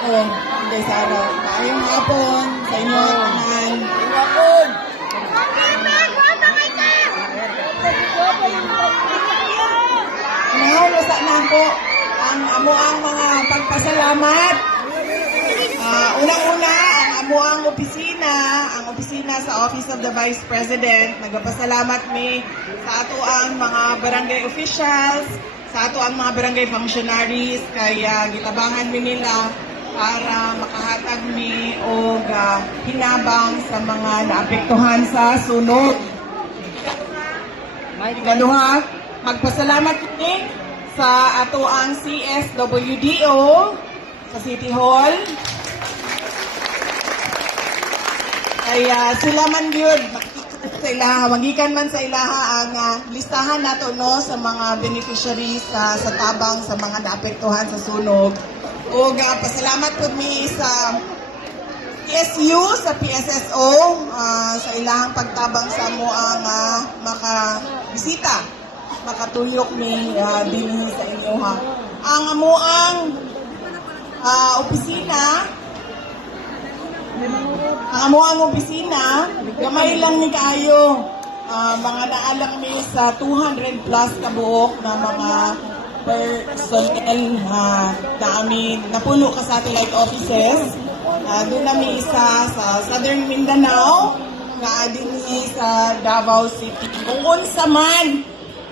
Oh, hindi Sara. Maayong hapon sa inyo, tanan. Maayong hapon! Nahulusa na po ang amuang mga pagpasalamat. Unang-una, ang amuang opisina sa Office of the Vice President. Nagpasalamat mi sa ato ang mga barangay officials, sa ato ang mga barangay functionaries, kaya gitabangan mi nila para makahatag mi og hinabang sa mga naapektuhan sa sunog. Ikaduha, magpasalamat kami sa ato ang CSWDO sa City Hall. Kaya sila man yun, sa ilaha, magikan man sa ilaha ang listahan nato no sa mga beneficiaries sa tabang sa mga naapektuhan sa sunog. O pasalamat po mi sa PSU, sa PSSO, sa ilahang pagtabang sa mo ang makabisita, makatuyok mi din sa inyo ha. Ang amuang opisina, gamay lang ni kaayo. Mga naalang mi sa 200 plus kabuok na mga personnel na amin napuno ka satellite offices. Doon namin isa sa Southern Mindanao, na din sa Davao City. Kung unsa man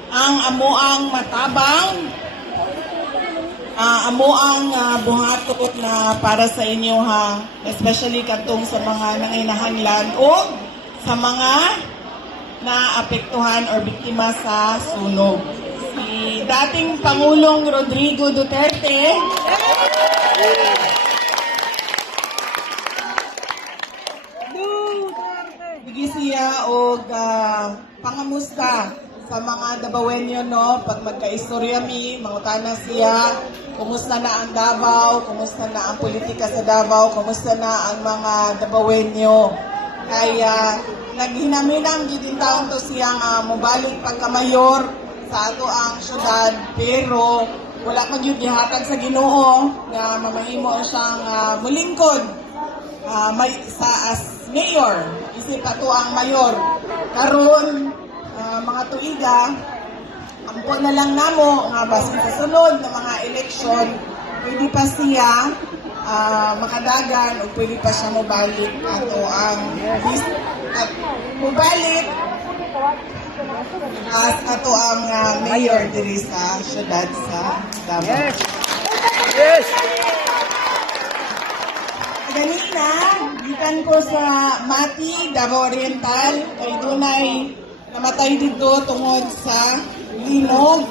ang amuang matabang, amuang buhatok na para sa inyo ha, especially katong sa mga nanginahanglan o sa mga naapektuhan or biktima sa sunog. Si dating Pangulong Rodrigo Duterte, bigi siya og pangamusta sa mga Davaoenyo no, pag magkaistorya mi, mangutana siya, kumusta na ang Davao, kumusta na ang politika sa Davao, kumusta na ang mga Davaoenyo. Kaya naghinaminang gidin taon to siyang mobalik pagkamayor sa ato ang syudad, pero wala man yun gihatag sa Ginoo nga mamahimo siyang mulingkod as mayor, isip ato ang mayor. Karon mga tuiga, ampo na lang namo nga basin sa sunod ng mga eleksyon, pwede pa siya makadagan o pwede pa siya mobalik ato ang mobalik as ato ang mayor diri sa syudad sa Davao. Yes! Yes! Ganina, gikan ko sa Mati, Davao Oriental, kay dunay namatay dito tungod sa linog.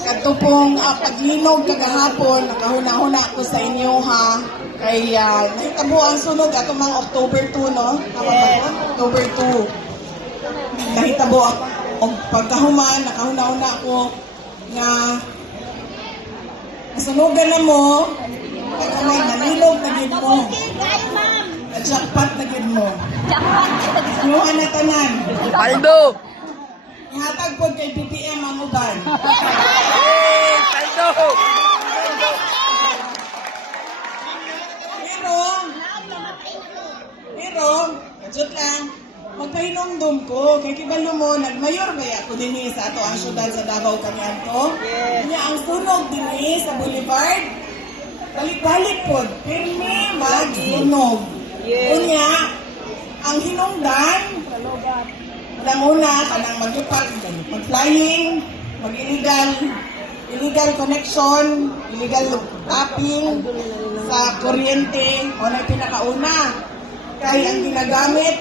Kadto pong paglinog kagahapon, nakahuna-huna ko sa inyo ha. Kay nahitabo ang sunog ato mga October 2, no? Yes. October 2. Nahitabo ang pagkahuman, nakahuna-huna ko nga nasunugan na mo, pagkaman, nalilog na gid mo. Jackpot na gid mo. Inuhan na tanan. Paldo! Ihatag po kay PPM ang uban. Paldo! Pero, kadjot lang, magpahinumdum ko. Kay kibalo mo, nagmayor ba ako din sa ato ang syudad sa Davao Kanyanto? Kanya ang sunog din sa Boulevard. Balik-balik po. Pirmi mag-sunog. Kunya, ang hinungdan, una kanang mag-flying, illegal connection, illegal tapping sa kuryente, o na pinakauna. Kaya ang ginagamit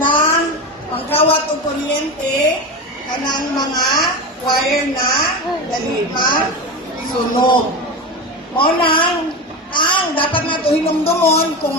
na pangkawat o kuryente, kanang mga wire na dali sunog. Mo nang ang dapat nga ito hinumdumon kung